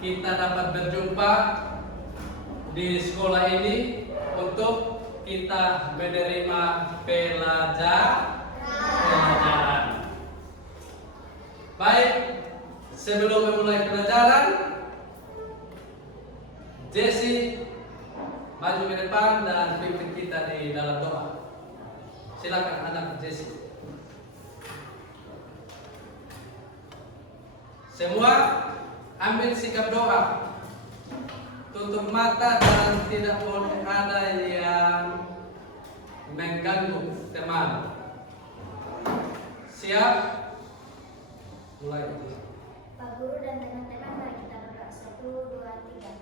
kita dapat berjumpa di sekolah ini untuk kita menerima pelajaran. Baik, sebelum memulai pelajaran, Jesse maju ke depan dan pimpin kita di dalam doa. Silakan anak Jesse. Semua ambil sikap doa. Tutup mata dan tidak boleh ada yang mengganggu teman. Siap? Mulai. Pak Guru dan teman-teman, mari kita berdoa. 1, 2, 3.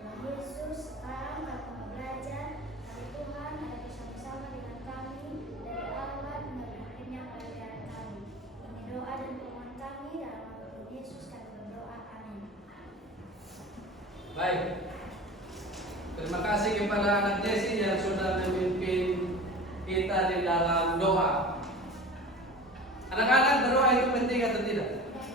Tuhan Yesus, sekarang kami mau belajar. Kami Tuhan ada bersama-sama dengan kami dari awal hingga akhirnya pelajaran kami. Ini doa dan permohonan kami dalam nama Tuhan Yesus kami berdoa. Amin. Baik. Terima kasih kepada anak Jesse yang sudah memimpin kita di dalam doa. Anak-anak, berdoa itu penting atau tidak?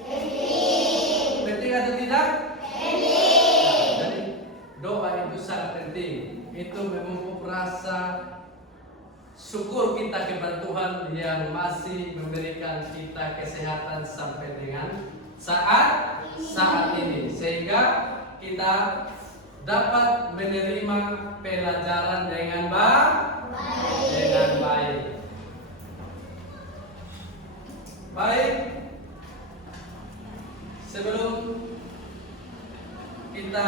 Penting. Penting atau tidak? Penting. Jadi doa itu sangat penting. Itu memupuk rasa syukur kita kepada Tuhan yang masih memberikan kita kesehatan sampai dengan saat ini, sehingga kita dapat menerima pelajaran dengan baik. Baik, sebelum kita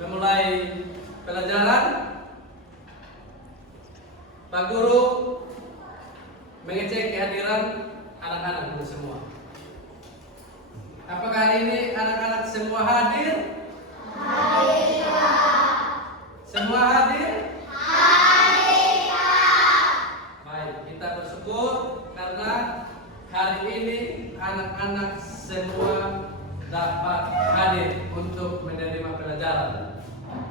memulai pelajaran, Pak Guru mengecek kehadiran anak-anak dulu semua. Apakah hari ini anak-anak semua hadir? Hadir, Pak. Semua hadir? Hadir, Pak. Baik, kita bersyukur karena hari ini anak-anak semua dapat hadir untuk menerima pelajaran.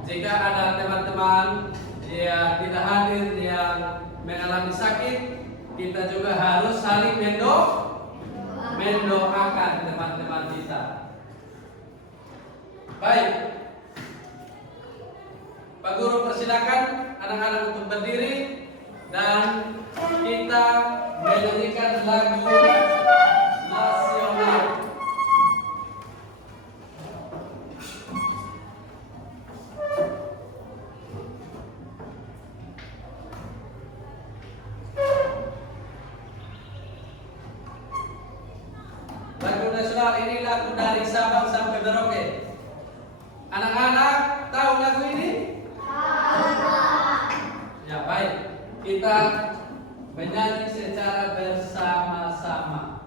Jika ada teman-teman yang tidak hadir yang mengalami sakit, kita juga harus saling mendoakan teman-teman kita. Baik, Pak Guru persilakan anak-anak untuk berdiri dan kita menyanyikan lagu nasional. Lagu nasional ini lagu dari Sabang sampai Merauke. Anak-anak tahu lagu ini? Ya, baik. Kita menyanyi secara bersama-sama.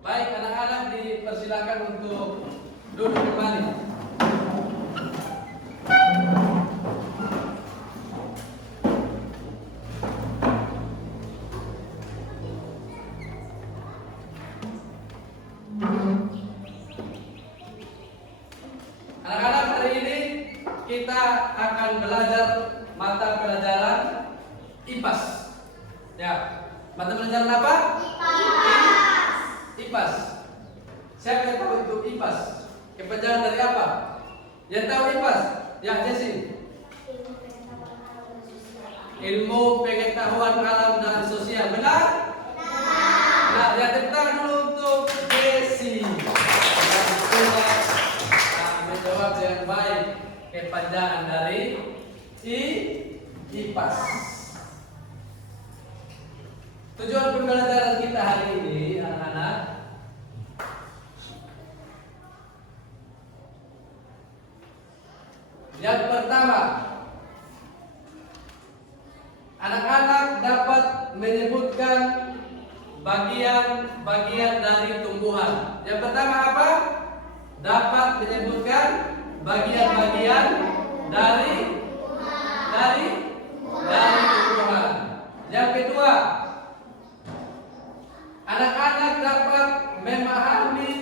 Baik, anak-anak dipersilakan untuk duduk kembali. Anak-anak, hari ini kita akan belajar mata pelajaran IPAS. Ya, mata pelajaran apa? IPAS. Siapa yang tahu itu IPAS? Kepanjangan dari apa? Yang tahu IPAS? Ya, Jesse. Ilmu pengetahuan alam dan sosial. Benar? Nah, ya, tepuk tangan dulu untuk Jesse. Menjawab dengan baik kepanjangan dari IPAS. Tujuan pembelajaran kita hari ini, anak-anak, Yang pertama, anak-anak dapat menyebutkan bagian-bagian dari tumbuhan. Yang pertama apa? Dapat menyebutkan bagian-bagian dari tumbuhan. Yang kedua, anak-anak dapat memahami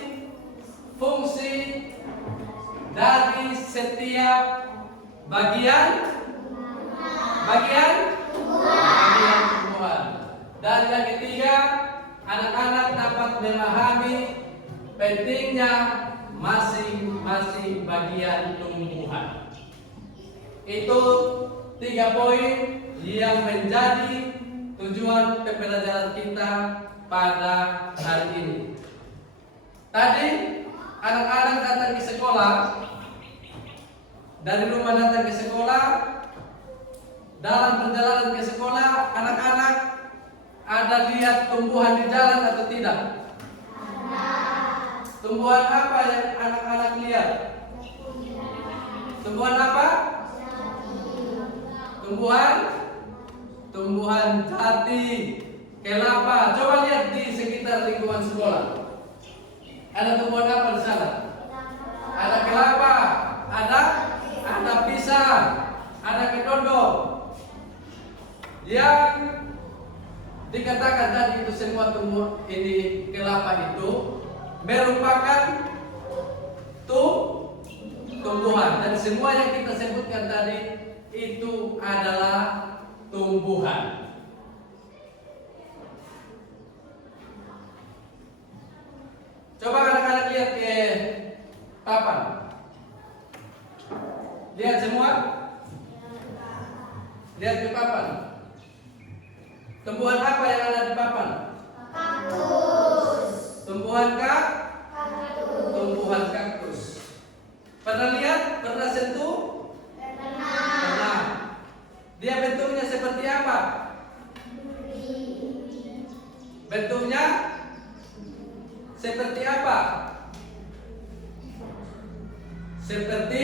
fungsi dari setiap bagian tumbuhan. Dan yang ketiga, anak-anak dapat memahami pentingnya masing-masing bagian tumbuhan. Itu 3 poin yang menjadi tujuan pembelajaran kita pada hari ini. Tadi anak-anak datang ke sekolah, dari rumah datang ke sekolah. Dalam perjalanan ke sekolah, anak-anak ada lihat tumbuhan di jalan atau tidak? Tumbuhan apa yang anak-anak lihat? Tumbuhan apa? Tumbuhan jati, kelapa. Coba lihat di sekitar lingkungan sekolah. Ada tumbuhan apa di sana? Ada kelapa, ada pisang, ada kedondong. Yang dikatakan tadi itu semua tumbuh ini kelapa itu merupakan tumbuhan, dan semua yang kita sebutkan tadi itu adalah tumbuhan. Coba anak-anak lihat ke papan. Lihat semua. Lihat ke papan. Tumbuhan apa yang ada di papan? Kaktus. Tumbuhan kaktus. Pernah lihat? Pernah sentuh? Pernah. Dia bentuknya seperti apa? Bentuknya seperti apa? Seperti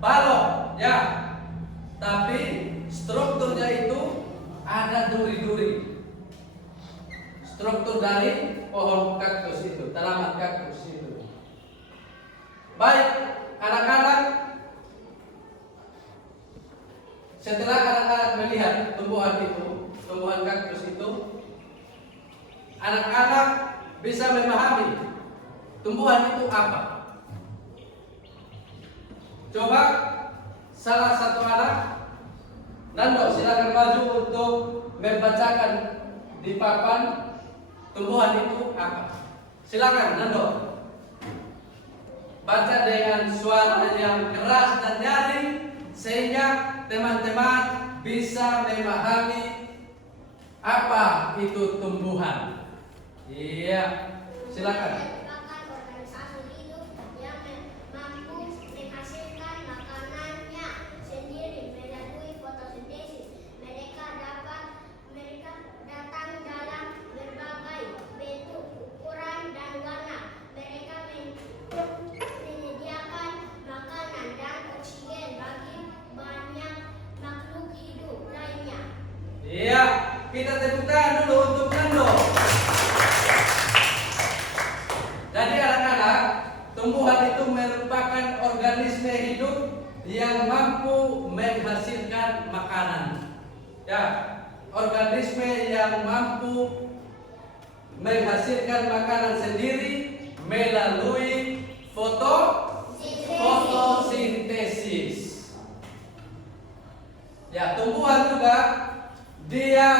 balok, ya. Tapi strukturnya itu ada duri-duri. Struktur dari pohon kaktus itu, tanaman kaktus itu. Baik, anak-anak, setelah anak-anak melihat tumbuhan itu, tumbuhan kaktus itu, anak-anak bisa memahami tumbuhan itu apa. Coba salah satu anak, Nando, silakan maju untuk membacakan di papan tumbuhan itu apa. Silakan Nando. Baca dengan suara yang keras dan nyaring sehingga teman-teman bisa memahami apa itu tumbuhan. Iya, silakan. Iya, kita tepuk tangan dulu untuk Nando. Jadi anak-anak, tumbuhan itu merupakan organisme hidup yang mampu menghasilkan makanan. Ya, organisme yang mampu menghasilkan makanan sendiri melalui fotosintesis. Ya, tumbuhan juga dia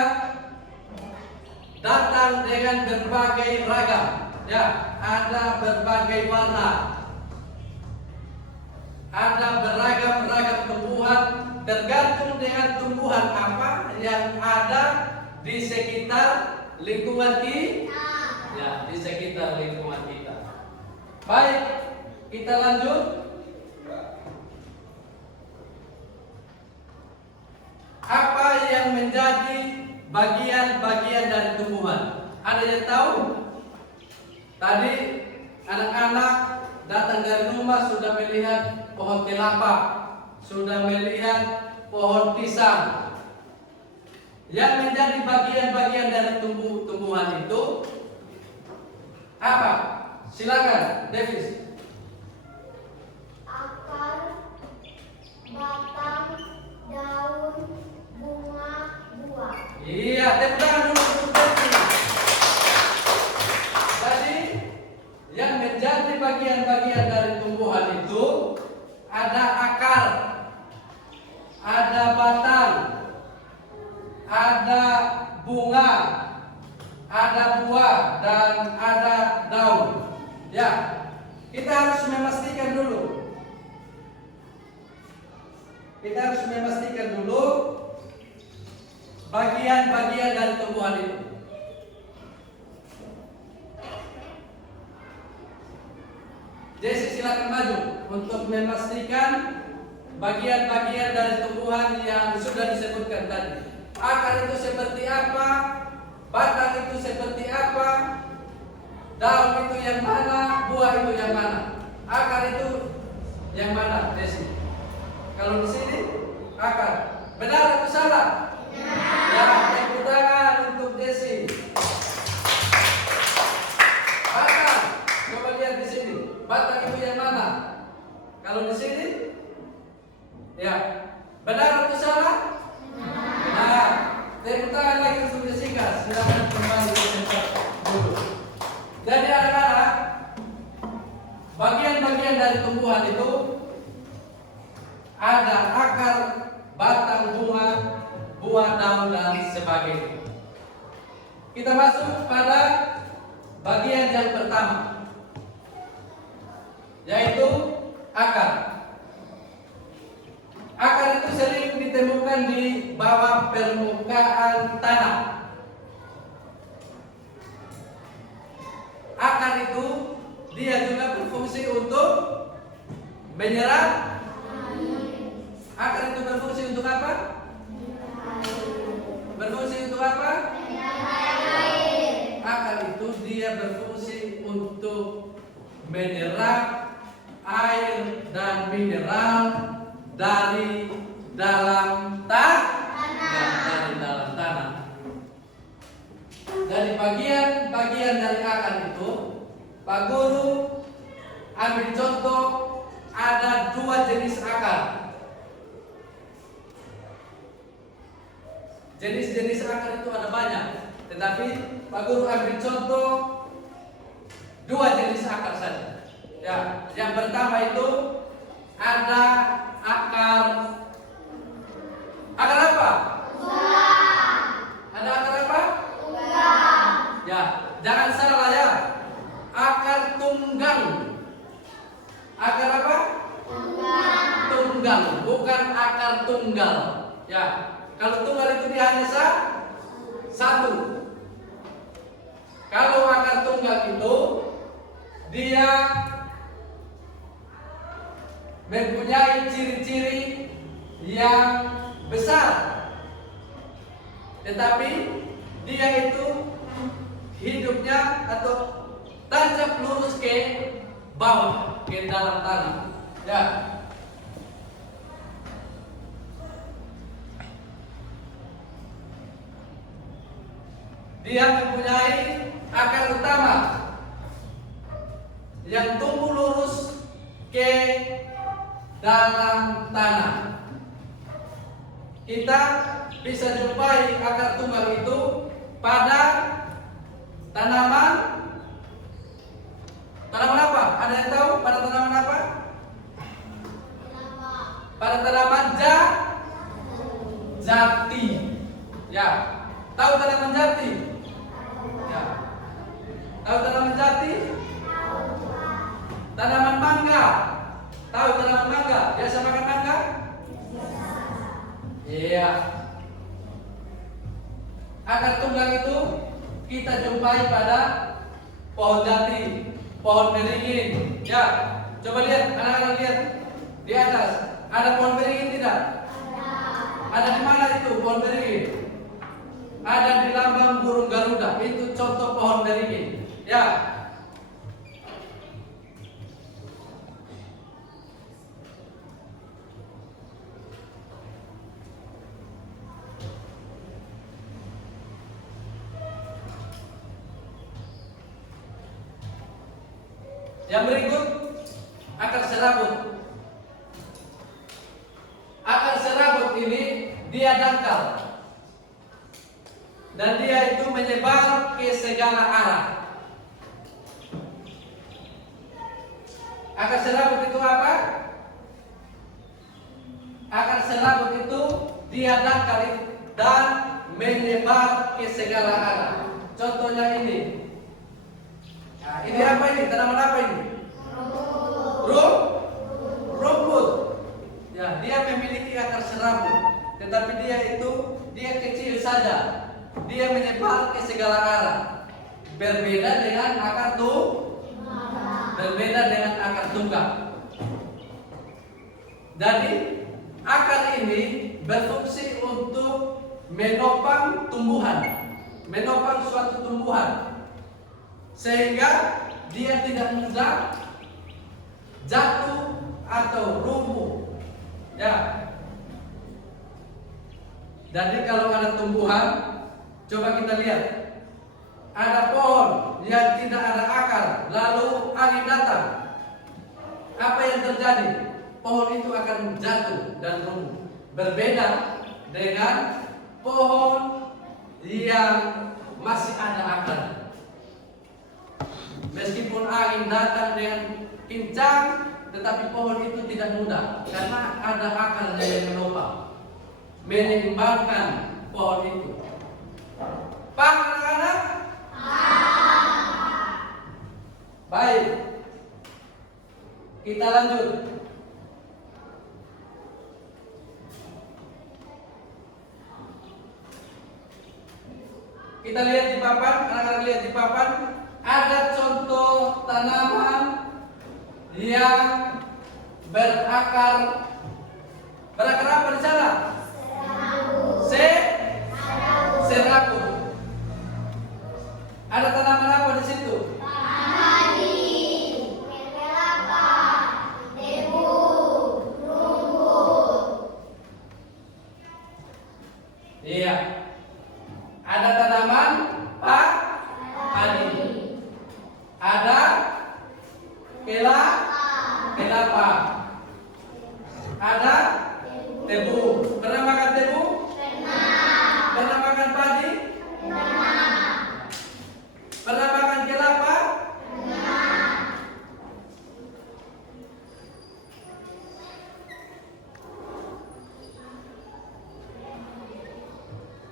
datang dengan berbagai ragam, ya, ada berbagai warna, ada beragam tumbuhan tergantung dengan tumbuhan apa yang ada di sekitar lingkungan kita, ya, di sekitar lingkungan kita. Baik, kita lanjut. Apa yang menjadi bagian-bagian dari tumbuhan? Ada yang tahu? Tadi anak-anak dan datang dari rumah sudah melihat pohon kelapa, sudah melihat pohon pisang. Yang menjadi bagian-bagian dari tumbuhan itu apa? Silakan, Davis. Akar, batang, daun, bunga, buah. Iya, tepuk tangan dulu untuk Davis. Tadi yang menjadi bagian-bagian dari tumbuhan itu ada akar, ada batang, ada bunga, ada buah, dan ada daun. Ya, kita harus memastikan dulu. Kita harus memastikan dulu bagian-bagian dari tumbuhan itu. Jesse, silakan maju untuk memastikan bagian-bagian dari tumbuhan yang sudah disebutkan tadi. Akar itu seperti apa? Batang itu seperti apa? Daun itu yang mana? Buah itu yang mana? Akar itu yang mana, Desi? Kalau di sini akar. Benar atau salah? Ya, tepuk tangan untuk Desi. Batang, coba lihat di sini. Batang itu yang mana? Kalau di sini, ya, benar atau salah? Benar. Tepuk tangan lagi untuk Jessica. Silakan kembali ke tempat dulu. Jadi anak-anak, bagian-bagian dari tumbuhan itu ada akar, batang, bunga, buah, daun, dan sebagainya. Kita masuk pada bagian yang pertama, yaitu akar. Akar itu sering ditemukan di bawah permukaan tanah. Akar itu dia juga berfungsi untuk menyerap. Akar itu berfungsi untuk apa? Berfungsi untuk apa? Akar itu dia berfungsi untuk menyerap air dan mineral dari dalam tanah. Dari bagian-bagian dari akar itu, Pak Guru ambil contoh ada 2 jenis akar. Jenis-jenis akar itu ada banyak, tetapi Pak Guru ambil contoh 2 jenis akar saja. Ya, yang pertama itu ada akar apa? Ada akar apa? Ya, jangan salah ya. Akar tunggang. Akar apa? Tunggang, bukan akar tunggal. Ya, kalau tunggal itu dia hanya satu. Kalau akar tunggal itu dia mempunyai ciri-ciri yang besar, tetapi dia itu hidupnya atau tancap lurus ke bawah, ke dalam tanah. Ya. Dia mempunyai akar utama yang tumbuh lurus ke dalam tanah. Kita bisa jumpai akar tunggal itu pada tanaman apa? Ada yang tahu pada tanaman apa? Pada tanaman jati. Ya, tahu tanaman jati? Ya. Tahu tanaman jati? Tanaman mangga. Tahu tanaman mangga? Biasa makan mangga? Iya. Akar tunggal itu kita jumpai pada pohon jati, pohon beringin. Ya, coba lihat, anak-anak lihat di atas. Ada pohon beringin tidak? Ada di mana itu pohon beringin? Ada di lambang burung Garuda. Itu contoh pohon beringin. Ya. Yang berikut akar serabut. Akar serabut ini dia dangkal dan dia itu menyebar ke segala arah. Akar serabut itu apa? Akar serabut itu dia dangkal dan menyebar ke segala arah. Contohnya ini. Nah, ini apa ini? Tanaman apa ini? Rumput. Ya, dia memiliki akar serabut, tetapi dia kecil saja. Dia menyebar ke segala arah. Berbeda dengan akar tunggal. Jadi akar ini berfungsi untuk menopang suatu tumbuhan, sehingga dia tidak mudah jatuh atau lumpuh. Ya. Jadi kalau ada tumbuhan, coba kita lihat. Ada pohon yang tidak ada akar, lalu angin datang. Apa yang terjadi? Pohon itu akan jatuh dan lumpuh. Berbeda dengan pohon yang masih ada akar. Meskipun angin datang dengan kencang, tetapi pohon itu tidak mudah karena ada akarnya yang menopang, menyeimbangkan pohon itu. Paham anak-anak? Baik, kita lanjut. Kita lihat di papan, anak-anak lihat di papan, ada contoh tanaman yang berakar apa di sana? Serabut. Ada tanaman apa di situ? Iya. Ada tanaman padi. Ada kelapa. Ada tebu. Pernah makan tebu? Pernah makan padi? Pernah makan kelapa?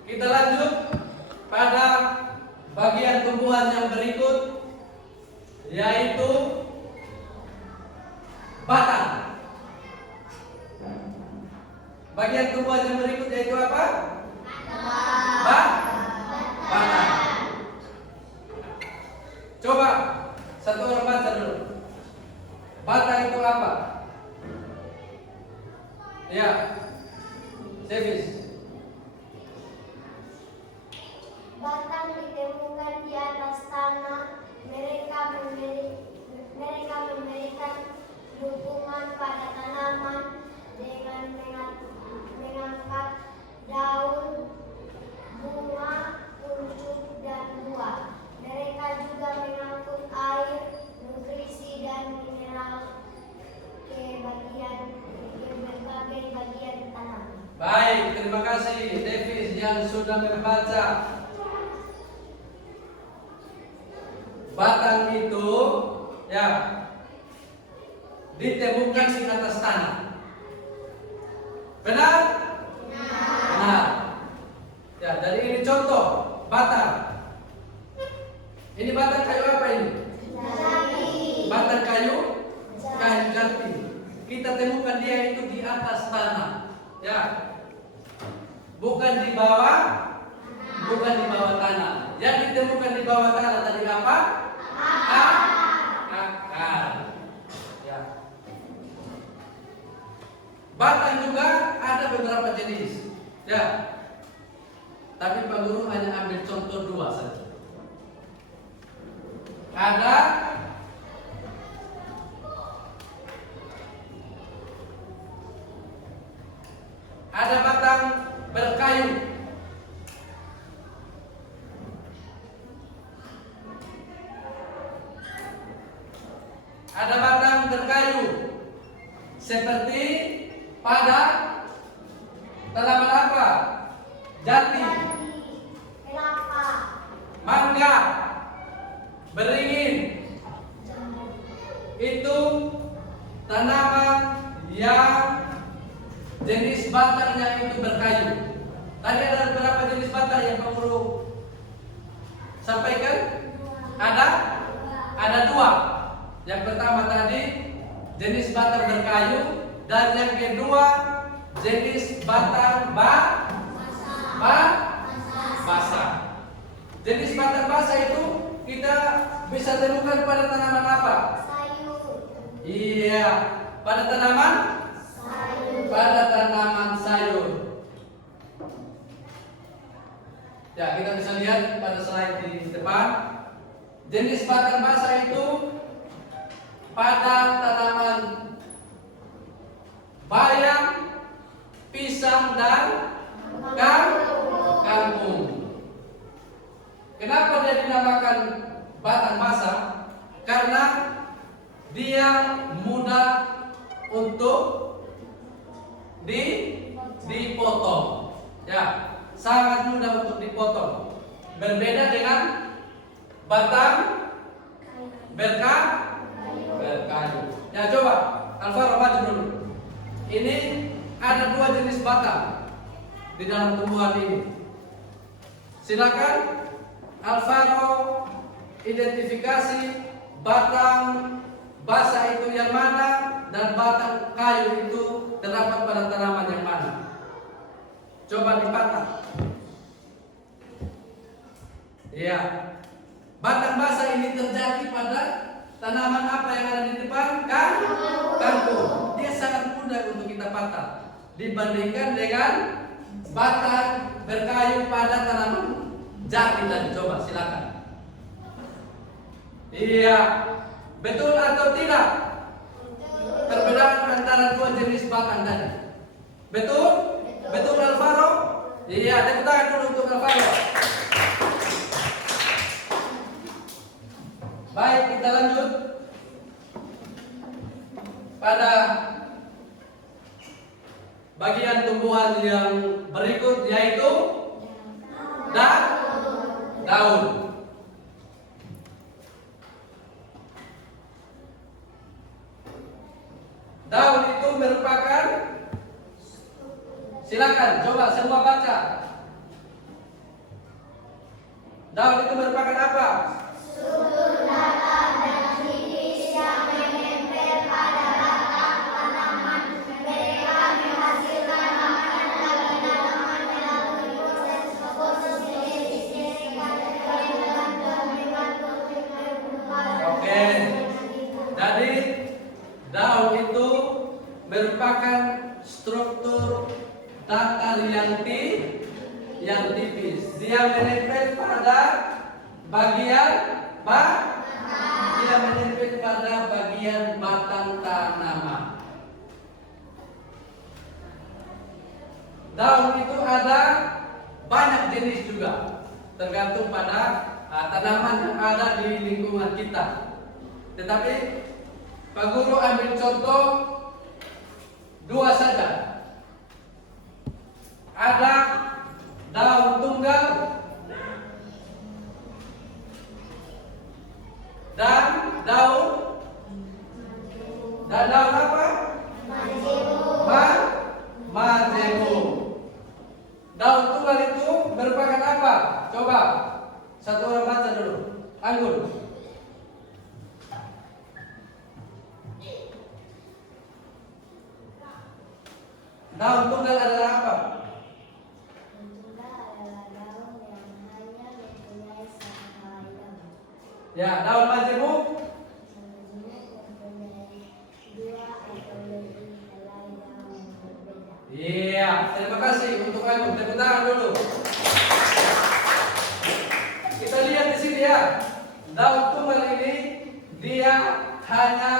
Kita lanjut pada bagian tumbuhan yang berikut, yaitu batang. Bagian tumbuhan yang berikut yaitu apa? Batang. Coba satu orang baca dulu. Batang itu apa? Ya, Davis. Batang ditemukan di atas tanah. Mereka memberikan dukungan pada tanaman dengan mengangkat daun, bunga, kuncup, dan buah. Mereka juga mengangkut air, nutrisi, dan mineral ke berbagai bagian tanaman. Baik, terima kasih Davis yang sudah membaca. Batang itu ya ditemukan di atas tanah. Benar? Benar. Ya, dari ini contoh batang. Ini batang kayu apa ini? Batang kayu jati. Kita temukan dia itu di atas tanah. Ya. Bukan di bawah tanah. Yang ditemukan di bawah tanah tadi apa? Akar. Ya. Batang juga ada beberapa jenis. Ya. Tapi Pak Guru hanya ambil contoh 2 saja. Ada batang berkayu. seperti pada tanaman apa? Jati, kelapa, mangga, beringin. Itu tanaman yang jenis batangnya itu berkayu. Tadi ada beberapa jenis batang yang Pak Guru sampaikan? Ada dua. Yang pertama tadi jenis batang berkayu, dan yang kedua jenis batang basah. Jenis batang basah itu kita bisa temukan pada tanaman apa? sayur, Iya, pada tanaman sayur. Ya, kita bisa lihat pada slide di depan. Jenis batang basah itu pada tanaman bayam, pisang, dan kangkung. Kenapa dia dinamakan batang basah? Karena dia mudah untuk dipotong. Ya, sangat mudah untuk dipotong. Berbeda dengan batang berkayu. Ya, coba Alvaro maju dulu. Ini ada dua jenis batang di dalam tumbuhan ini. Silakan Alvaro identifikasi batang basah itu yang mana dan batang kayu itu terdapat pada tanaman yang mana. Coba dipatah. Iya. Batang basah ini terjadi pada tanaman apa yang ada di depan? Kangkung. Dia sangat mudah untuk kita patah dibandingkan dengan batang berkayu pada tanaman jati tadi. Coba silakan. Iya. Betul atau tidak? Perbedaan antara dua jenis batang tadi. Betul? Betul Alvaro? Iya, tepuk tangan dulu untuk Alvaro. Baik, kita lanjut pada bagian tumbuhan yang berikut, yaitu daun. Daun itu merupakan, silakan coba semua baca. Daun itu merupakan apa? struktur datar dan tipis yang menempel pada batang tanaman. Mereka menghasilkan makanan bagi tanaman melalui proses fotosintesis dan membantu pertumbuhan. Oke. Jadi daun itu merupakan struktur datar yang tipis. Dia menempel pada bagian batang tanaman. Daun itu ada banyak jenis juga, tergantung pada tanaman yang ada di lingkungan kita. Tetapi Pak Guru ambil contoh dua saja. Ada daun tunggal dan daun apa? Majemuk. Daun tunggal itu merupakan apa? Coba satu orang baca dulu. Anggun. Daun tunggal adalah apa? Tunggal adalah daun yang hanya mempunyai satu helai daun. Ya, daun majemuk. Majemuk mempunyai dua atau lebih helai daun yang berbeda. Iya, terima kasih untuk Anggun. Tepuk tangan dulu. Kita lihat di sini ya. Daun tunggal ini dia hanya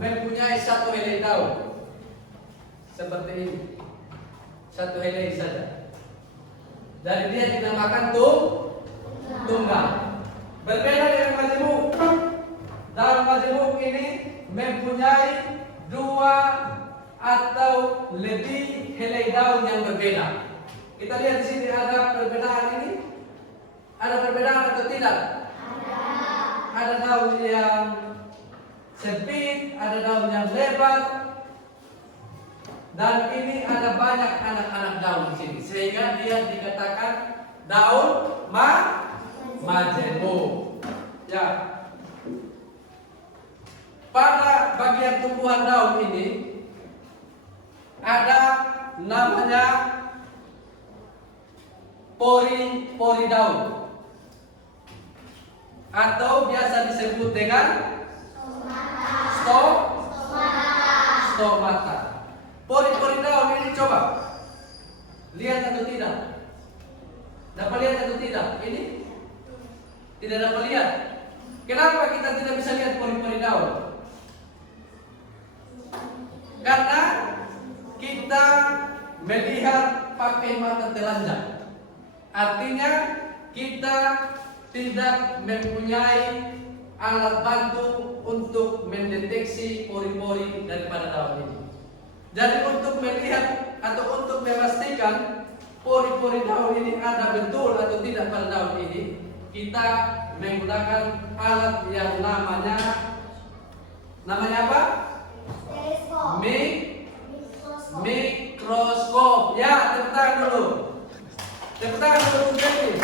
mempunyai satu helai daun. Seperti ini. Satu helai saja. Jadi dia dinamakan tunggal. Berbeda dengan majemuk. Daun majemuk ini mempunyai dua daun yang berbeda. Kita lihat di sini ada perbedaan ini. Ada perbedaan atau tidak? Ada daun yang sempit, ada daun yang lebar, dan ini ada banyak anak-anak daun di sini, sehingga dia dikatakan daun majemuk. Ya. Pada bagian tumbuhan daun ini ada namanya pori daun, atau biasa disebut dengan stomata. Pori daun ini coba lihat atau tidak? Dapat lihat atau tidak? Ini tidak dapat lihat. Kenapa kita tidak bisa lihat pori daun? Karena kita melihat pakai mata telanjang. Artinya kita tidak mempunyai alat bantu untuk mendeteksi pori-pori daripada daun ini. Jadi untuk melihat atau untuk memastikan pori-pori daun ini ada betul atau tidak pada daun ini, kita menggunakan alat yang namanya apa? Mikroskop. Ya, tepuk tangan dulu. Tepuk tangan dulu untuk ini.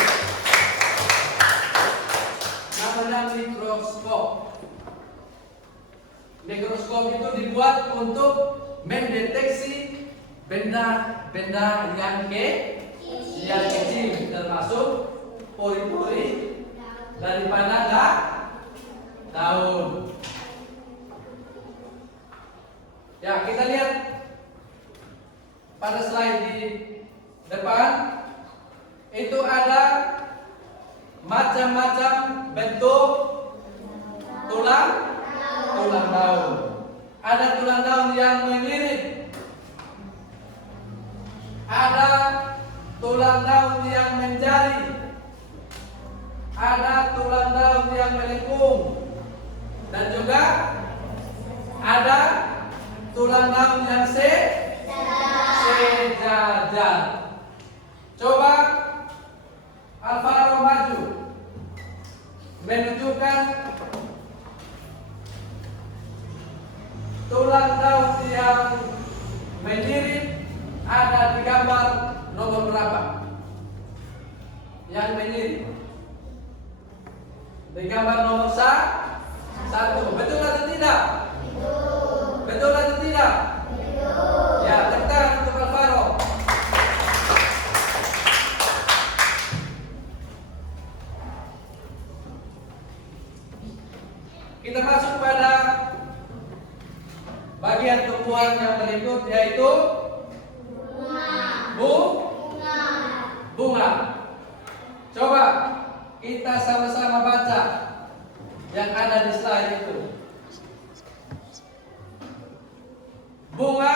Namanya mikroskop. Mikroskop itu dibuat untuk mendeteksi benda-benda yang kecil, termasuk pori-pori daripada daun. Ya, kita lihat pada slide di depan itu ada macam-macam bentuk tulang daun. Ada tulang daun yang menyirit, ada tulang daun yang menjari, ada tulang daun yang melengkung, dan juga ada tulang daun yang sejajar. Coba Alvaro maju menunjukkan tulang daun yang menyirit. Ada di gambar nomor berapa? Yang menyirit di gambar nomor 1. Betul atau tidak? Betul atau tidak? Ya, tepuk tangan untuk Alvaro. Kita masuk pada bagian tumbuhan yang berikut, yaitu bunga. Coba kita sama-sama baca yang ada di slide itu. Bunga,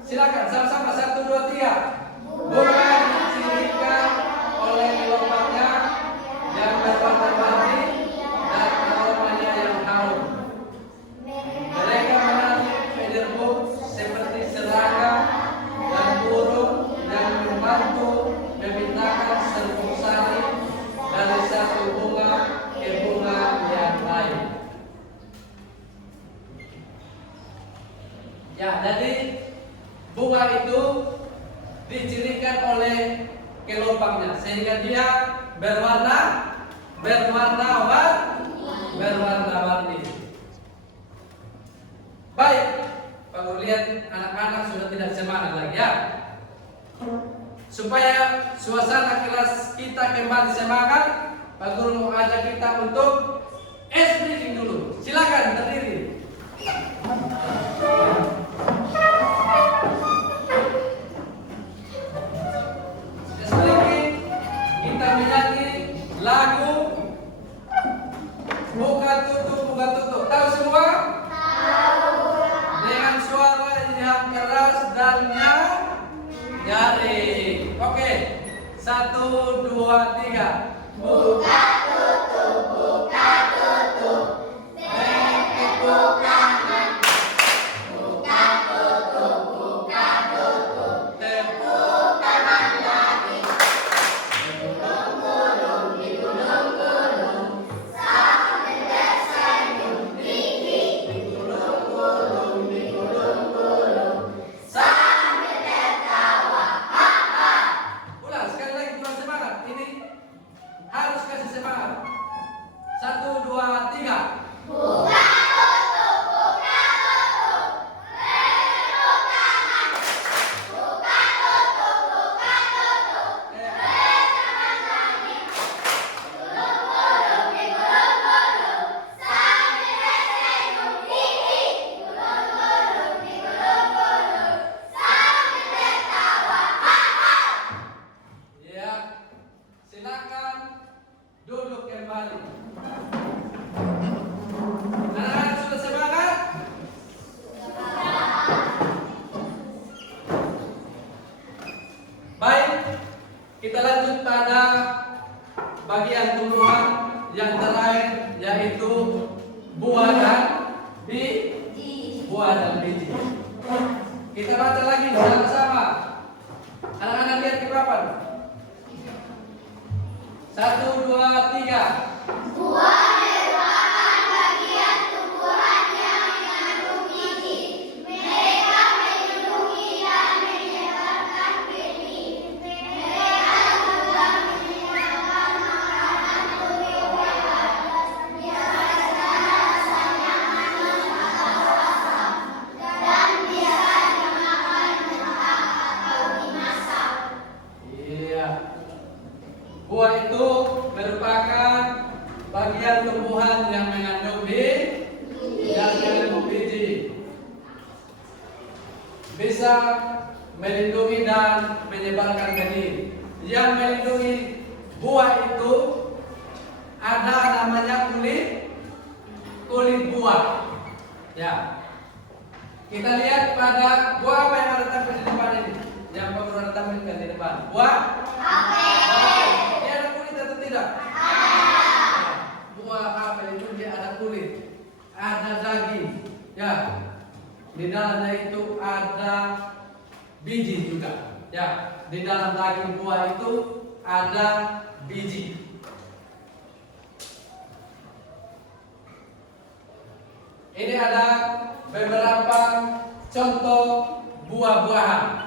silakan sama-sama 1, 2, 3. Bunga dicirikan oleh gelombangnya yang berwarna-warni dan aromanya yang harum. Mereka menarik penerbuk seperti serangga dan burung yang membantu memindahkan serbuk sari dari satu bunga ke bunga yang lain. Ya, jadi bunga itu dicirikan oleh gelombangnya sehingga dia berwarna-warni. Baik, Pak Guru lihat anak-anak sudah tidak semangat lagi ya. Supaya suasana kelas kita kembali semangat, Pak Guru mau ajak kita untuk ice breaking dulu. Silakan berdiri. Ice breaking, kita menyanyi lagu Buka tutup. Tahu semua? Dengan suara yang keras dan nyaring. Oke, 1, 2, 3. Buka tutup. Mengikuti buka tutup. Tepuk dan biji. Kita baca lagi sama-sama. Anak-anak lihat di papan. 1, 2, 3. Buah merupakan bagian tumbuhan yang mengandung biji. Mereka melindungi dan menyebarkan benih. Mereka juga menyediakan makanan untuk hewan. Biasanya rasanya manis atau asam dan bisa dimakan mentah atau dimasak. Iya. Buah itu merupakan bagian tumbuhan yang mengandung biji. Bisa melindungi dan menyebarkan benih. Yang melindungi buah itu ada namanya kulit buah. Ya. Kita lihat pada buah apa yang ada tampil di depan ini. Yang Pak Guru ada tampilkan di depan. Buah apel. Dia ada kulit atau tidak? Buah apel itu dia ada kulit, ada daging. Ya. Di dalamnya itu ada biji juga. Ya. Di dalam daging buah itu ada biji. Ini ada beberapa contoh buah-buahan.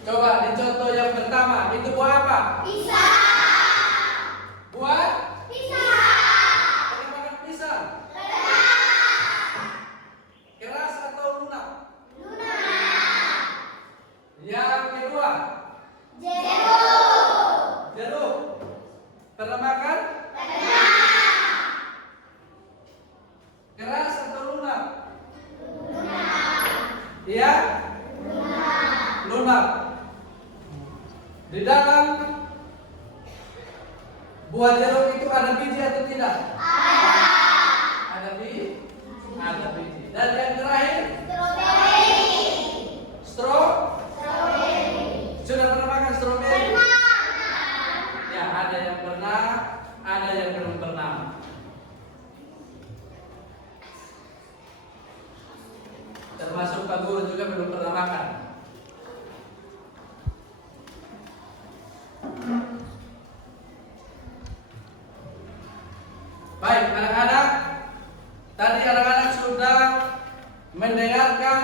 Coba dicontoh yang pertama, itu buah apa? Pisang. Buah? Pisang. Pernah makan pisang? Keras atau lunak? Lunak. Yang kedua? Jeruk. Jeruk. Pernah makan? Pernah. Keras atau lunak? Lunak. Iya? Lunak. Lunak. Di dalam buah jeruk itu ada biji atau tidak? Ada biji. Ada biji. Dan yang terakhir? Strawberry. Sudah pernah makan stroberi? Pernah. Ya, ada yang pernah, ada yang belum pernah. Termasuk Pak Guru juga belum pernah makan. Baik, anak-anak. Tadi anak-anak sudah mendengarkan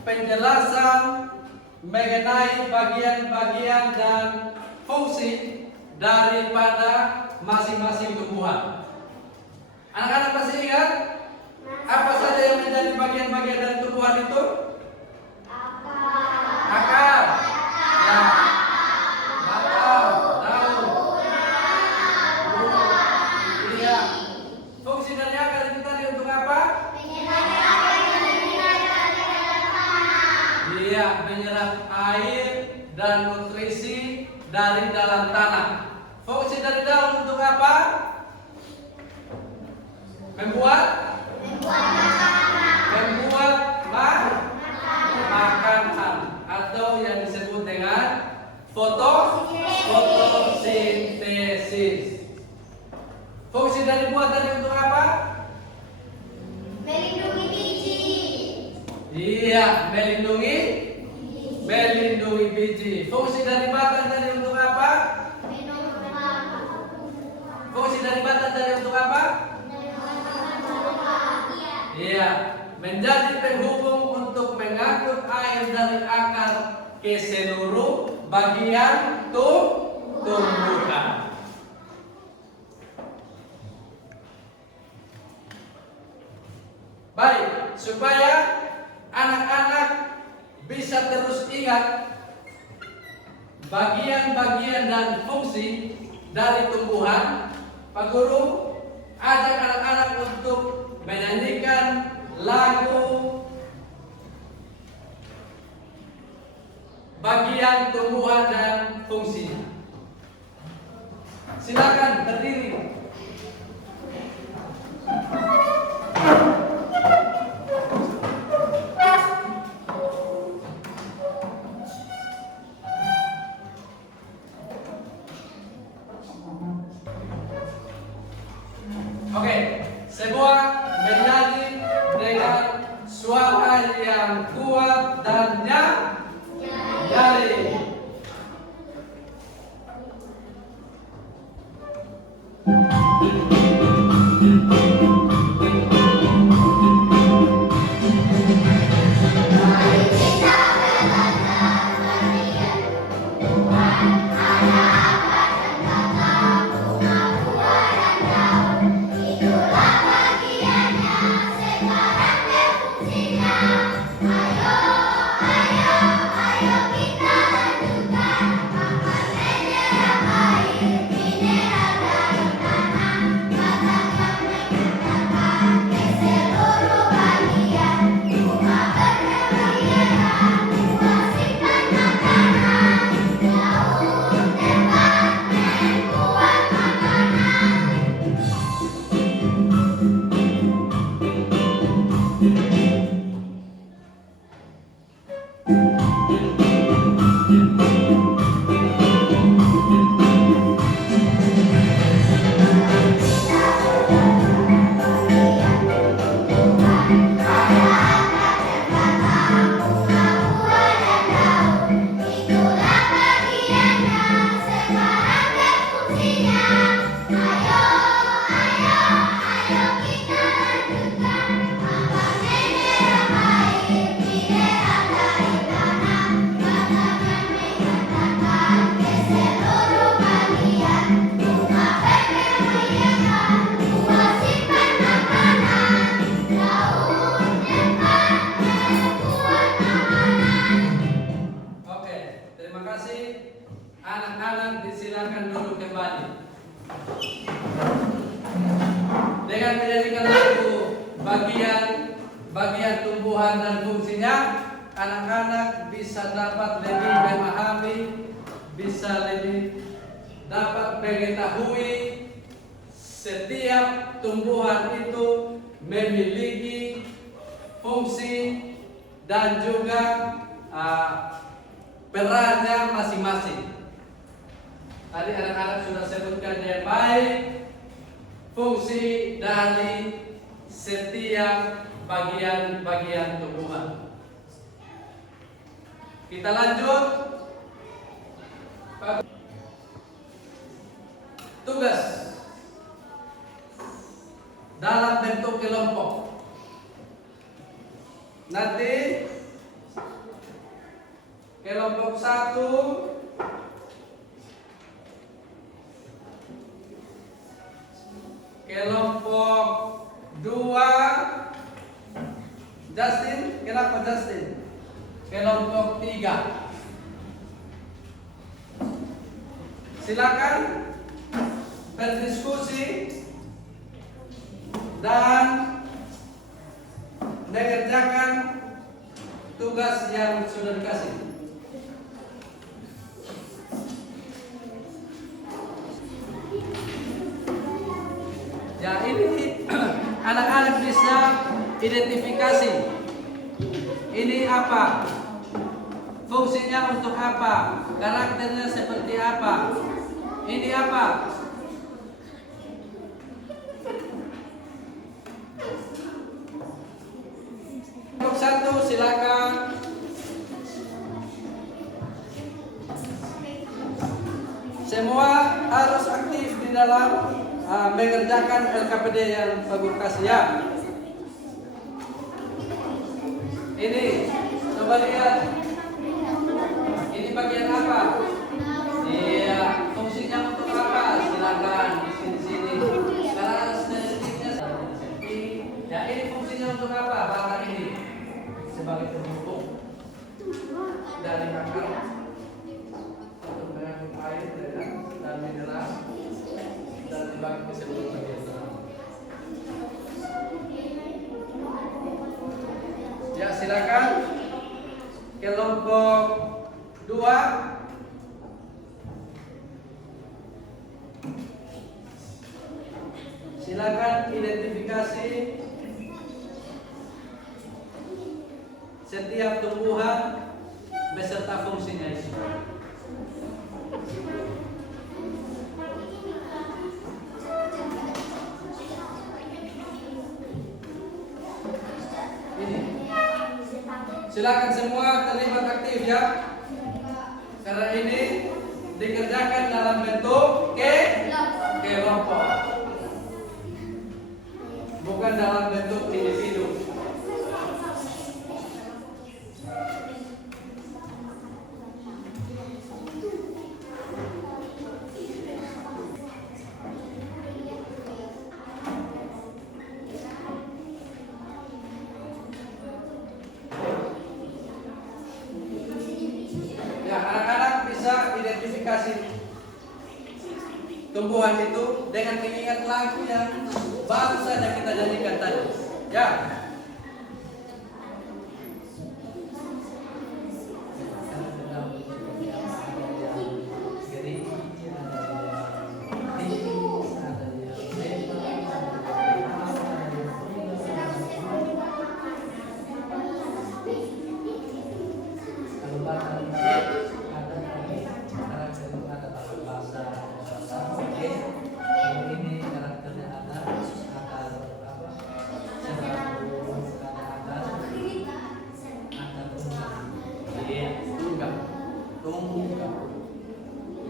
penjelasan mengenai bagian-bagian dan fungsi daripada masing-masing tumbuhan. Anak-anak masih ingat apa saja yang menjadi bagian-bagian dari tumbuhan itu? Akar. Ya. Batang, daun. Iya. Fungsi dari akar itu tadi untuk apa? Iya, menyerap air dan nutrisi dari dalam tanah. Fungsi dari daun untuk apa? Membuat makanan atau yang disebut dengan fotosintesis. Fungsi dari buah tadi untuk apa? Melindungi biji. Iya, melindungi biji. Fungsi dari batang tadi untuk apa? Fungsi dari batang tadi untuk apa? Iya, menjadi penghubung untuk mengangkut air dari akar ke seluruh bagian tumbuhan. Baik, supaya anak-anak bisa terus ingat bagian-bagian dan fungsi dari tumbuhan, Pak Guru ajak anak-anak untuk menyanyikan lagu bagian tumbuhan dan fungsinya. Silakan berdiri. Oke, sebuah menyanyi Anak-anak disilakan duduk kembali. Dengan menyanyikan lagu bagian tumbuhan dan fungsinya, anak-anak bisa dapat lebih memahami, bisa lebih dapat mengetahui setiap tumbuhan itu memiliki fungsi dan juga perannya masing-masing. Tadi anak-anak sudah sebutkan dengan baik fungsi dari setiap bagian-bagian tumbuhan. Kita lanjut. Tugas dalam bentuk kelompok. Nanti kelompok 1 kelompok 2 Justin, kenapa Justin? Kelompok 3 silakan berdiskusi dan mengerjakan tugas yang sudah dikasih. Ya, ini anak-anak bisa identifikasi. Ini apa? Fungsinya untuk apa? Karakternya seperti apa? Ini apa? Kelompok 1 silakan. Semua harus aktif di dalam mengerjakan LKPD yang Pak Guru kasih ya. Ini coba lihat. Ini bagian apa? Iya, fungsinya untuk apa? Silakan di sini. Karena sensitifnya ya, ini fungsinya untuk apa? Batang ini sebagai penutup dari akar untuk mengangkut air dan mineral dan dibagi ke seluruh bagian dalam. Ya, silakan kelompok 2 silakan identifikasi setiap tumbuhan beserta fungsinya itu. Ini. Silakan semua terlibat aktif ya. Karena ini dikerjakan dalam bentuk kelompok. bukan dalam bentuk individu. Ya, anak-anak bisa identifikasi tumbuhan itu dengan mengingat lagu yang baru saja kita nyanyikan tadi. Ya.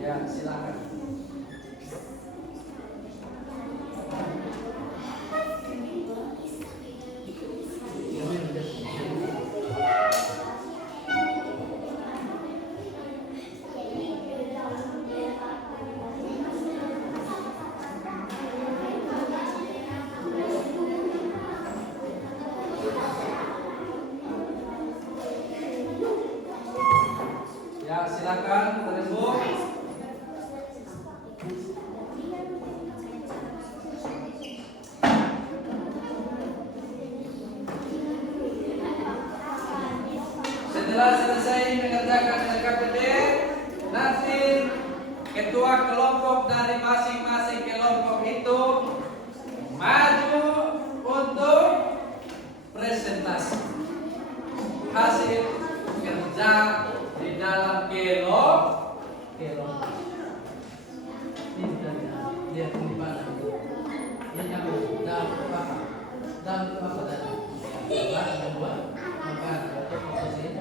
Ya, silakan. Ya, silakan, Ibu. Setelah selesai mengerjakan LKPD, nanti ketua kelompok dari masing-masing kelompok itu maju untuk presentasi hasil kerja di dalam kelompok. Lihat di mana? Yang dalam apa? Dalam apa tadi? Yang dua, maka komposisi.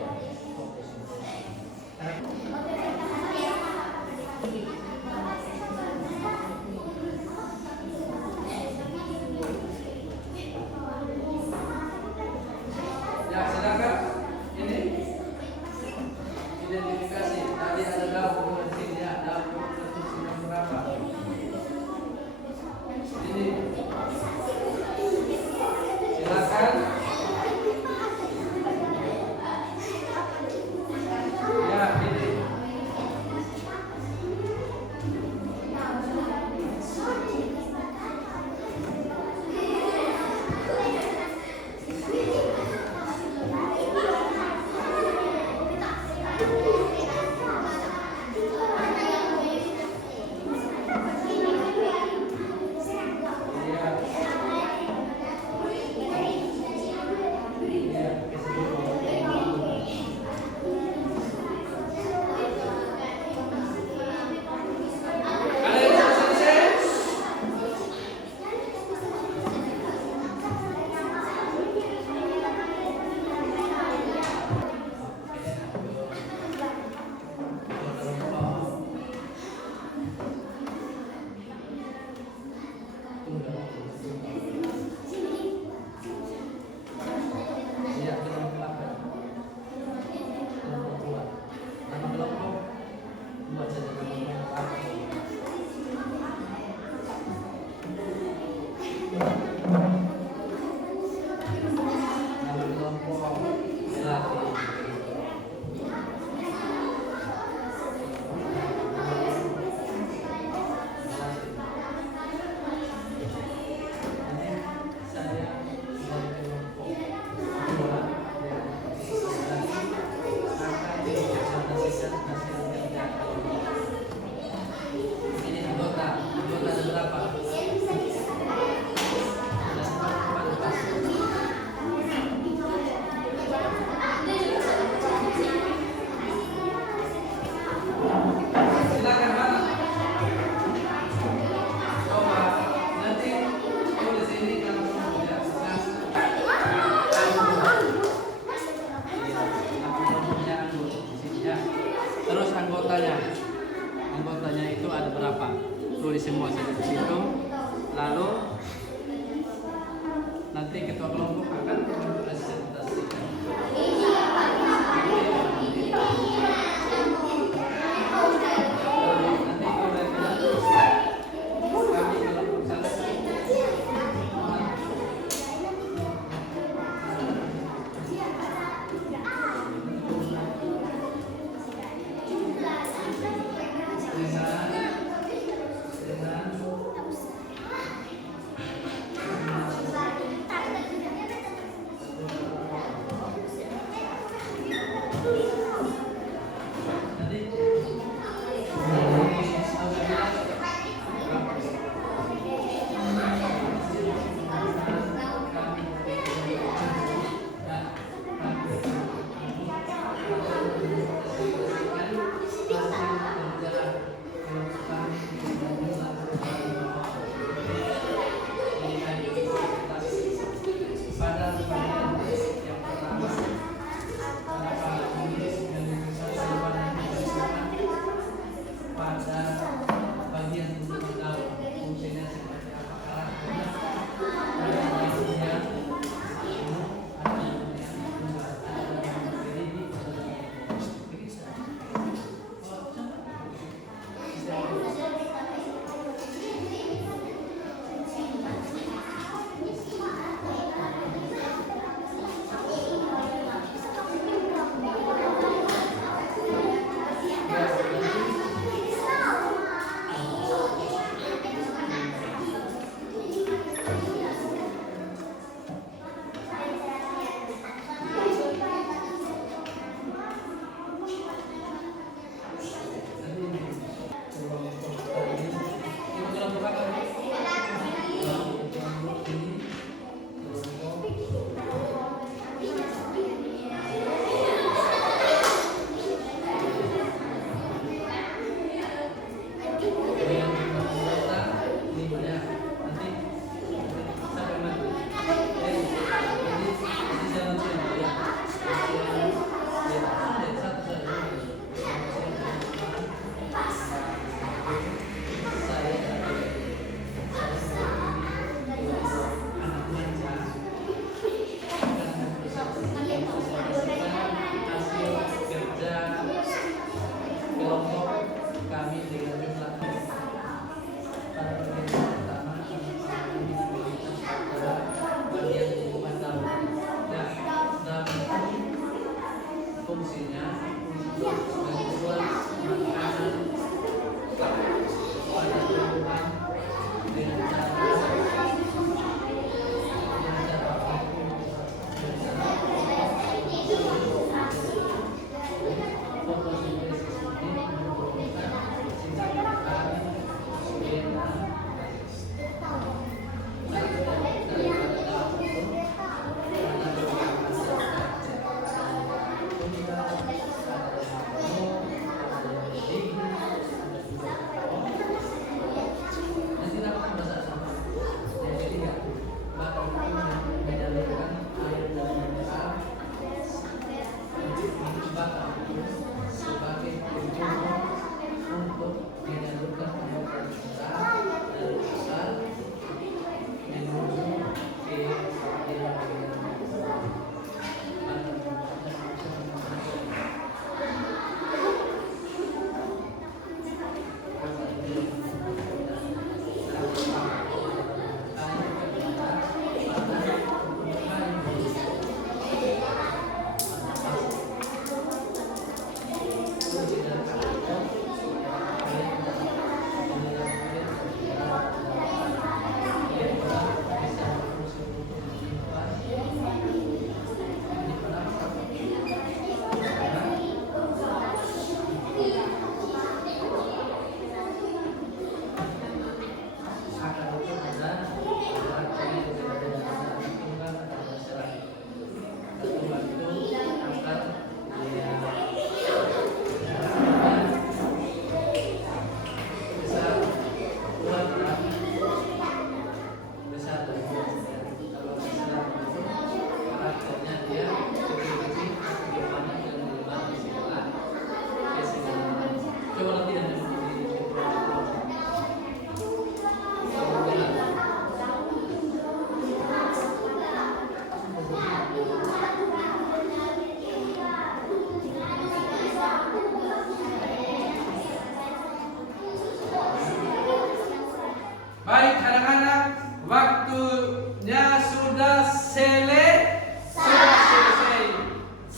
Ya, silakan. Ini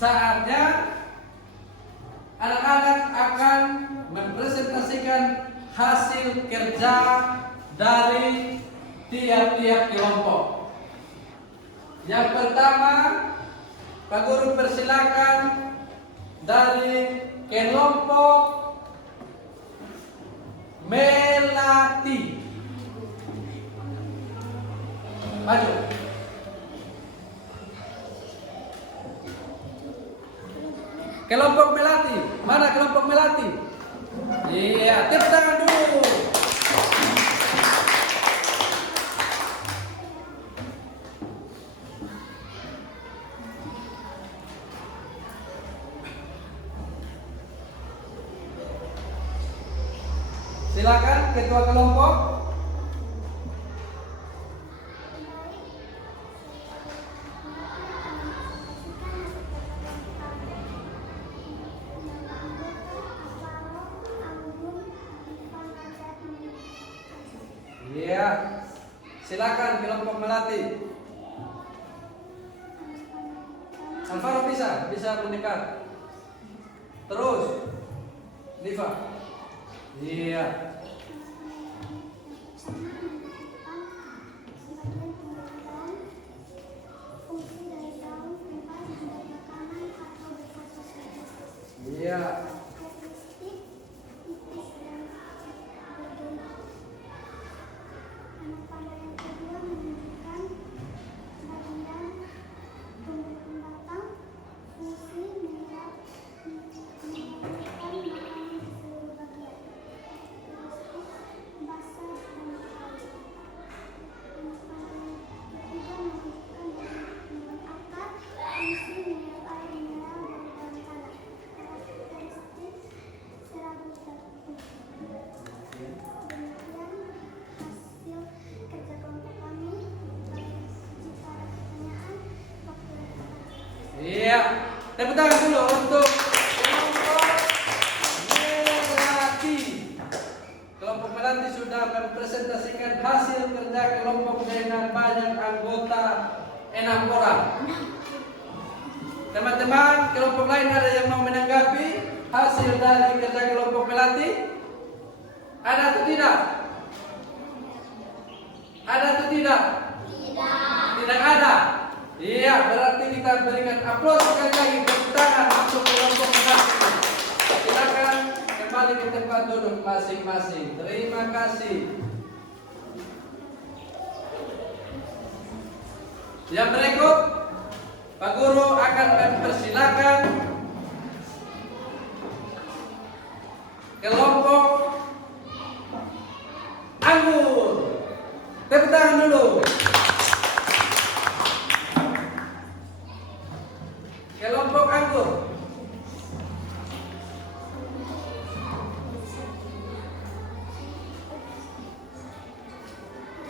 saatnya anak-anak akan mempresentasikan hasil kerja dari tiap-tiap kelompok. Yang pertama, Pak Guru persilakan dari kelompok Melati. Maju. Kelompok Melati. Mana kelompok Melati? Iya, tepuk tangan dulu. Silakan ketua kelompok. Iya. Silakan kelompok Melati. Alvaro bisa mendekat. Terus Diva. Iya. Iya. Iya, tepuk tangan dulu untuk kelompok Melati. Kelompok Melati sudah mempresentasikan hasil kerja kelompok dengan banyak anggota 6 orang. Teman-teman, kelompok lain ada yang mau menanggapi hasil dari kerja kelompok Melati? Ada atau tidak? Ada atau tidak? Tidak ada. Iya, berarti kita berikan aplaus sekali lagi, tepuk tangan untuk kelompok Melati. Silakan kembali ke tempat duduk masing-masing. Terima kasih. Yang berikut, Pak Guru akan mempersilakan kelompok Anggur. Tepuk tangan dulu. Kelompok Anggur.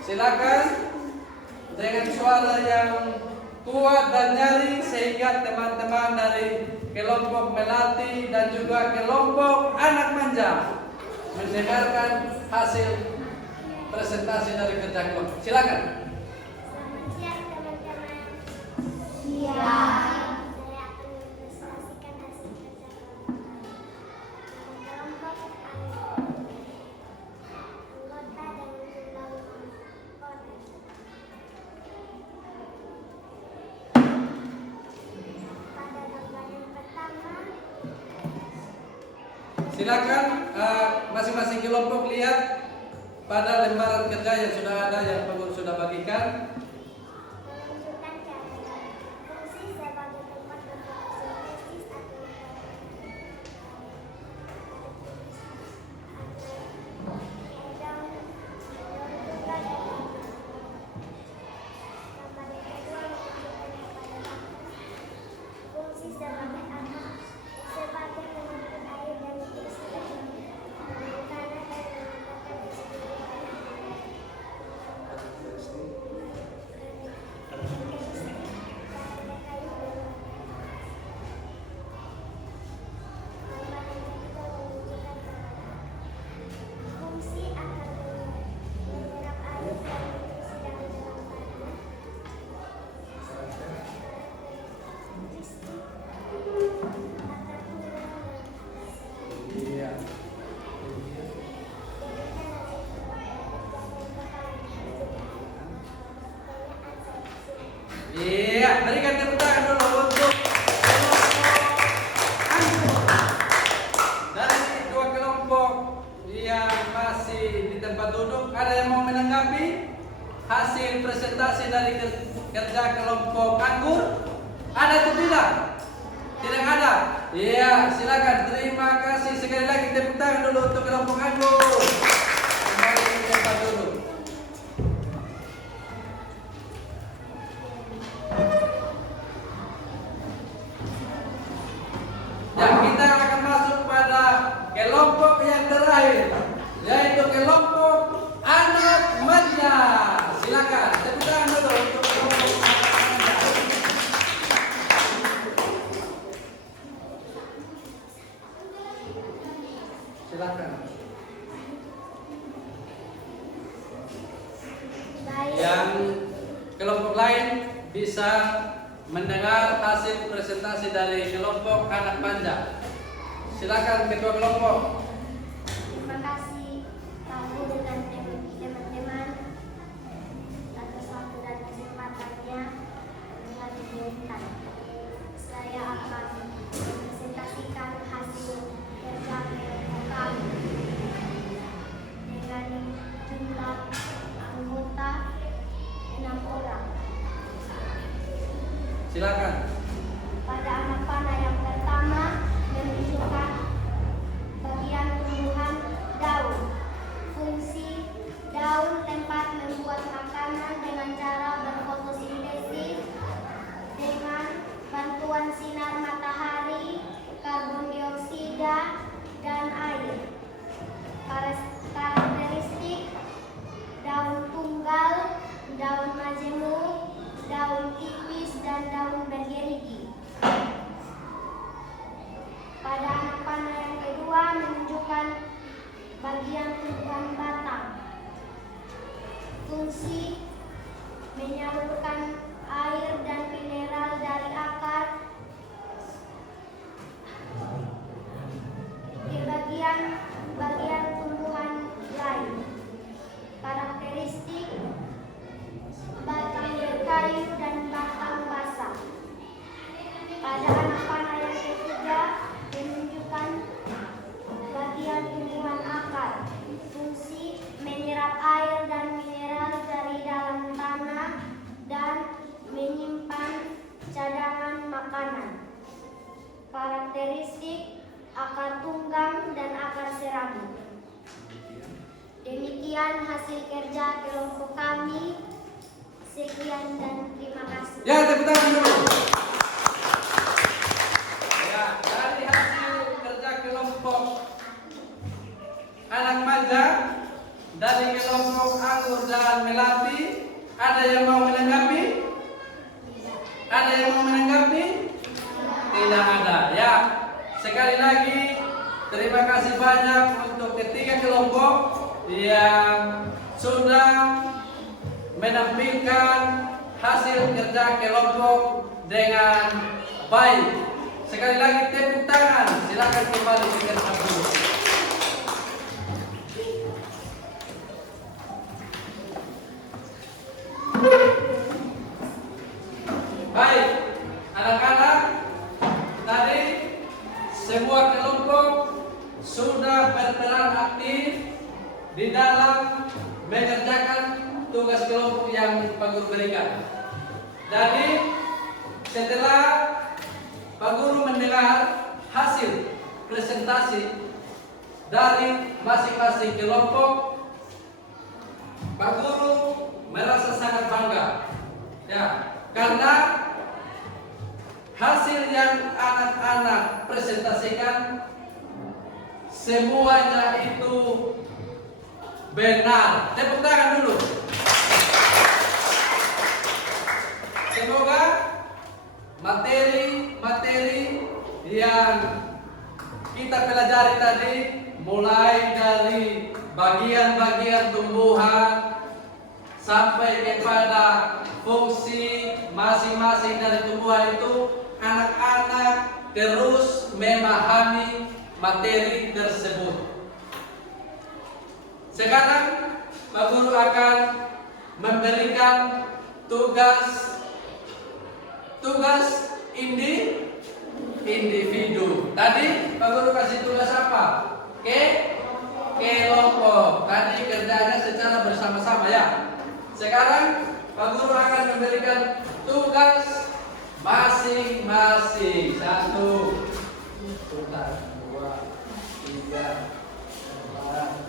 Silakan dengan suara yang kuat dan nyaring sehingga teman-teman dari kelompok Melati dan juga kelompok Anak Manja mendengarkan hasil presentasi dari kerja kelompok. Silakan. Selamat siang teman-teman. Siang. Silakan masing-masing kelompok lihat pada lembaran kerja yang sudah ada yang Pak Guru sudah bagikan. Menunjukkan cara fungsi sebagai tempat berfotosintesis atau fungsi sebagai apa? Sebagai penyedot air dan nutrisi dari tanah dan meningkatkan kesejahteraan. hasil presentasi dari kerja kelompok anggur? Ada atau tidak? Tidak ada. Iya, silakan. Terima kasih sekali lagi, tepuk tangan dulu untuk kelompok anggur. Kembali ke tempat dulu. Dan kita akan masuk pada kelompok yang terakhir, yaitu kelompok anak manja. Silakan, tepuk tangan dulu untuk kelompok anak manja. Silakan. Yang kelompok lain bisa mendengar hasil presentasi dari kelompok anak manja. Silakan ketua kelompok. Terima kasih kamu dengan teman-teman atas waktu dan kesempatannya menghadirkan. Saya akan mempresentasikan hasil kerja kelompok kami dengan jumlah anggota 6 orang. Silakan. Pada anak panah yang pertama menunjukkan bagian tumbuhan daun. Fungsi daun tempat membuat makanan dengan cara berfotosintesis dengan bantuan sinar matahari, karbon dioksida, dan air. Karakteristik daun tunggal, daun majemuk, daun tipis, dan daun bergerigi. Pada anak panah yang kedua menunjukkan bagian tumbuhan batang. Fungsi menyalurkan air dan mineral dari akar ke bagian tumbuhan lain. Karakteristik batang berkayu dan batang basah. Pada anak panah yang ketiga menunjukkan bagian tumbuhan akar. Fungsi menyerap air dan mineral dari dalam tanah dan menyimpan cadangan makanan. Karakteristik akar tunggang dan akar serabut. Demikian hasil kerja kelompok kami. Sekian dan terima kasih. Ya, tepuk tangan dulu. Ya, dari hasil kerja kelompok anak manja dari kelompok anggur dan melati, ada yang mau menanggapi? Ada yang mau menanggapi? Tidak ada. Ya, sekali lagi terima kasih banyak untuk ketiga kelompok yang sudah menampilkan hasil kerja kelompok dengan baik. Sekali lagi tepuk tangan. Silakan kembali ke tempat dulu. Baik, anak-anak, tadi semua kelompok sudah berperan aktif di dalam mengerjakan tugas kelompok yang Pak Guru berikan. Jadi setelah Pak Guru mendengar hasil presentasi dari masing-masing kelompok, Pak Guru merasa sangat bangga. Ya, karena hasil yang anak-anak presentasikan semuanya itu benar. Tepuk tangan dulu. Semoga materi-materi yang kita pelajari tadi, mulai dari bagian-bagian tumbuhan sampai kepada fungsi masing-masing dari tumbuhan itu, anak-anak terus memahami materi tersebut. Sekarang Pak Guru akan memberikan tugas individu. Tadi Pak Guru kasih tugas apa? Kelompok. Tadi kerjanya secara bersama-sama ya. Sekarang Pak Guru akan memberikan tugas masing-masing. 1, 2, 3, 4,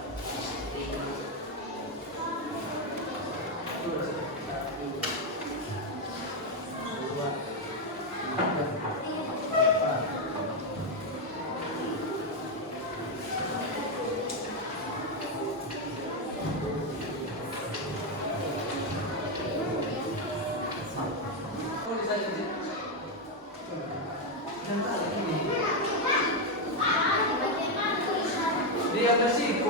dia bersih.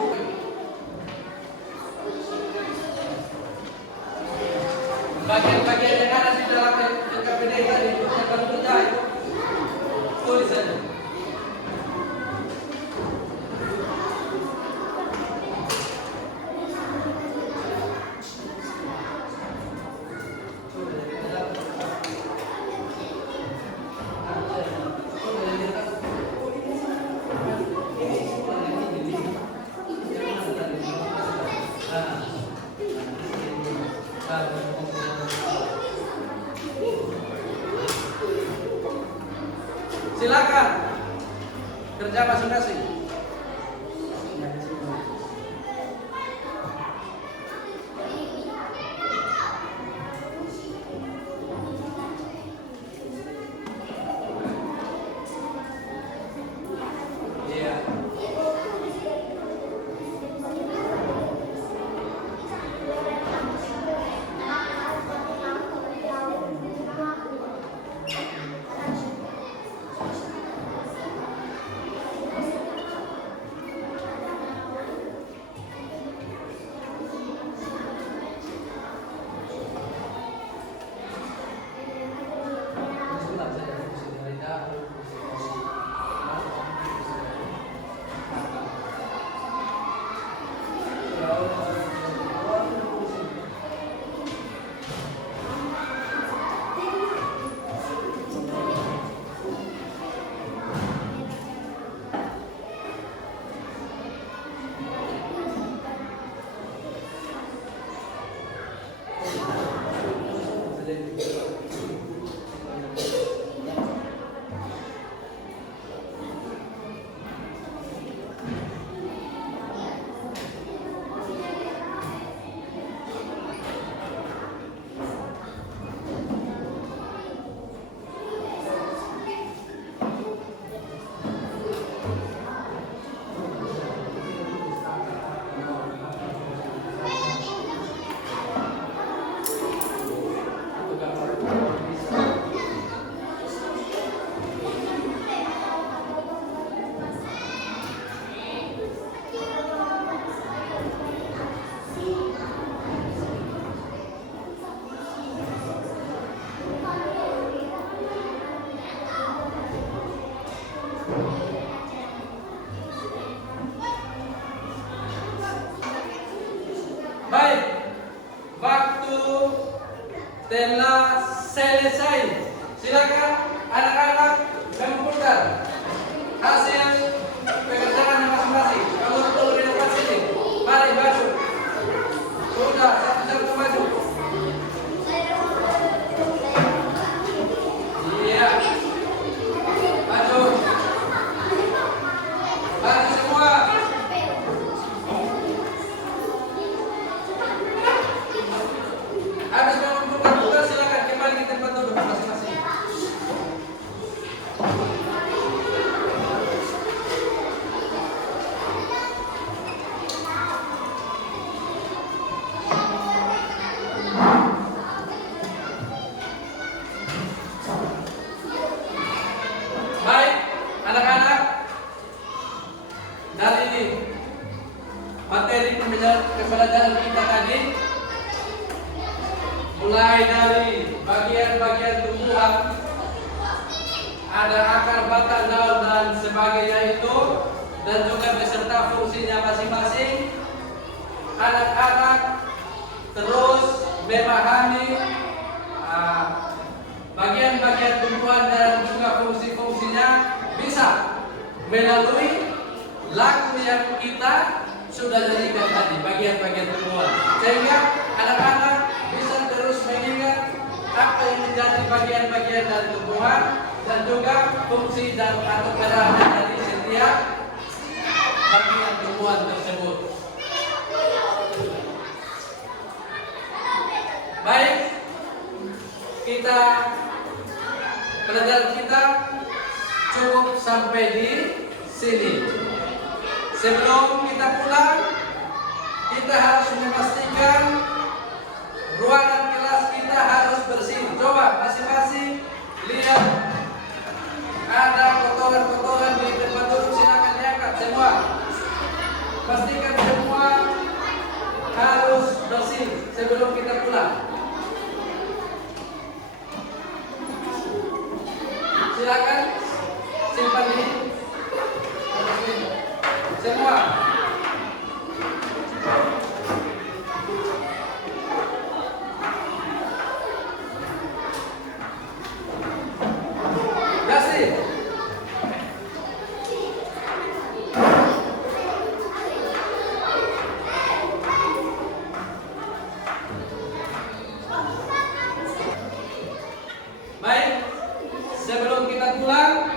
Bagian-bagian yang ada di dalam LKPD tadi itu yang tertulis itu tulis saja. Silakan kerja masing-masing. Iya. Baik, waktu telah selesai. Silakan anak-anak mengumpulkan hasil pekerjaan masing-masing. Kamu perlu di depan sini. Mari masuk. Sudah, satu-satu maju. Iya. Maju. Maju semua. Habis mengumpulkan tugas, silakan kembali ke tempat duduk masing-masing. Baik, anak-anak, dari materi pembelajaran kita tadi, mulai dari bagian-bagian tumbuhan, ada akar, batang, daun dan sebagainya itu, dan juga beserta fungsinya masing-masing. Anak-anak terus memahami bagian-bagian tumbuhan dan juga fungsi-fungsinya bisa melalui lagu yang kita sudah nyanyikan tadi, bagian-bagian tumbuhan, sehingga anak-anak apa yang menjadi bagian-bagian dari tubuhan dan juga fungsi dan atau peran dari setiap bagian tubuhan tersebut. Baik, kita pelajaran kita cukup sampai di sini. Sebelum kita pulang, kita harus memastikan ruangan kelas kita harus bersih. Coba masing-masing lihat ada kotoran-kotoran di tempat duduk, silakan diangkat semua. Pastikan semua harus bersih sebelum kita pulang. Silakan simpan di semua. Kasih. Baik, sebelum kita pulang,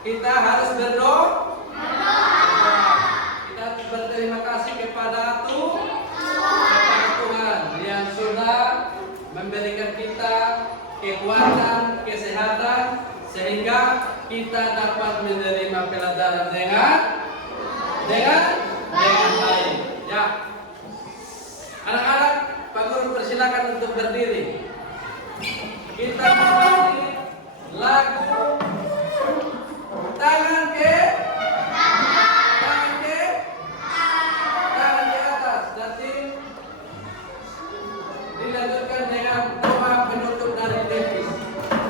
kita harus berdoa. Kita harus berterima kasih kepada Tuhan yang sudah memberikan kita kekuatan, kesehatan, sehingga kita dapat menerima pelajaran dengan baik. Ya, anak-anak, Pak Guru persilakan untuk berdiri. Kita menyanyi lagu tangan ke atas. Nanti dilanjutkan dengan doa penutup dari Davis.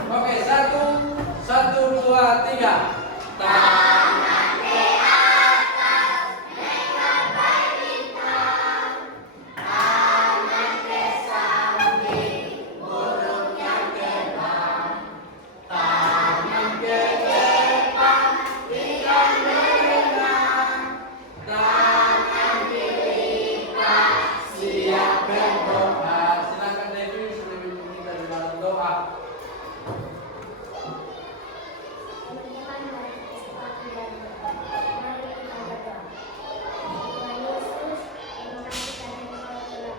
Oke, 1, 2, 3. Tangan ke atas, menggapai bintang. Tangan ke samping, burung yang terbang. Tangan ke depan, ikan berenang. Tangan dilipat, siap berdoa. Silakan Devi, sebelum kita dalam doa. Teman-teman, mari kita sepatu dan mari kita berdoa. Tuhan Yesus, terima kasih karena Engkau telah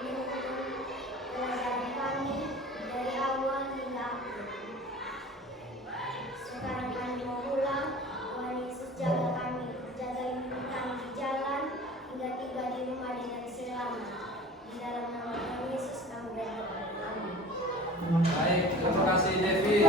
menuntun pelajaran kami dari awal hingga akhir. Sekarang kami mau pulang. Tuhan Yesus, jaga kami, jaga ibu kami di jalan hingga tiba di rumah dengan selamat. Di dalam nama Tuhan Yesus kami berdoa. Amin. Baik, terima kasih Devi.